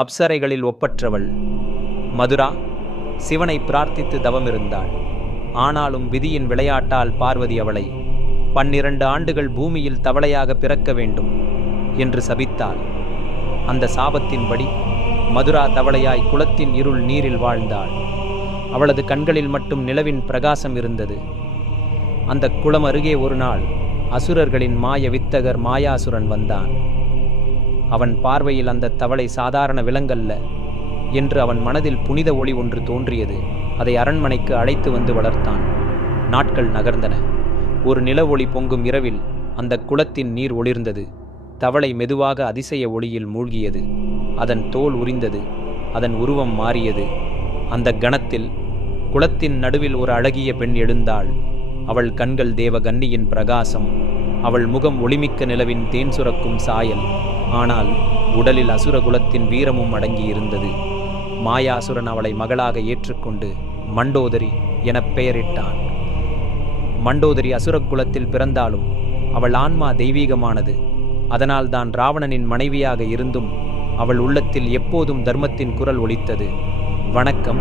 அப்சரைகளில் ஒப்பற்றவள். மதுரா சிவனை பிரார்த்தித்து தவமிருந்தாள். ஆனாலும் விதியின் விளையாட்டால் பார்வதி அவளை பன்னிரண்டு ஆண்டுகள் பூமியில் தவளையாக பிறக்க வேண்டும் என்று சபித்தாள். அந்த சாபத்தின்படி மதுரா தவளையாய் குளத்தின் இருள் நீரில் வாழ்ந்தாள். அவளது கண்களில் மட்டும் நிலவின் பிரகாசம் இருந்தது. அந்த குளம் அருகே ஒரு நாள் அசுரர்களின் மாய வித்தகர் மாயாசுரன் வந்தான். அவன் பார்வையில் அந்த தவளை சாதாரண விலங்கல்ல என்று அவன் மனதில் புனித ஒளி ஒன்று தோன்றியது. அதை அரண்மனைக்கு அழைத்து வந்து வளர்த்தான். நாட்கள் நகர்ந்தன. ஒரு நில ஒளி பொங்கும் இரவில் அந்த குளத்தின் நீர் ஒளிர்ந்தது. தவளை மெதுவாக அதிசய ஒளியில் மூழ்கியது. அதன் தோல் உரிந்தது. அதன் உருவம் மாறியது. அந்த கணத்தில் குளத்தின் நடுவில் ஒரு அழகிய பெண் எழுந்தாள். அவள் கண்கள் தேவ கன்னியின் பிரகாசம். அவள் முகம் ஒளிமிக்க நிலவின் தேன் சுரக்கும் சாயல். ஆனால் உடலில் அசுர குலத்தின் வீரமும் அடங்கியிருந்தது. மாயாசுரன் அவளை மகளாக ஏற்றுக்கொண்டு மண்டோதரி எனப் பெயரிட்டான். மண்டோதரி அசுரகுலத்தில் பிறந்தாலும் அவள் ஆன்மா தெய்வீகமானது. அதனால்தான் ராவணனின் மனைவியாக இருந்தும் அவள் உள்ளத்தில் எப்போதும் தர்மத்தின் குரல் ஒலித்தது. வணக்கம்.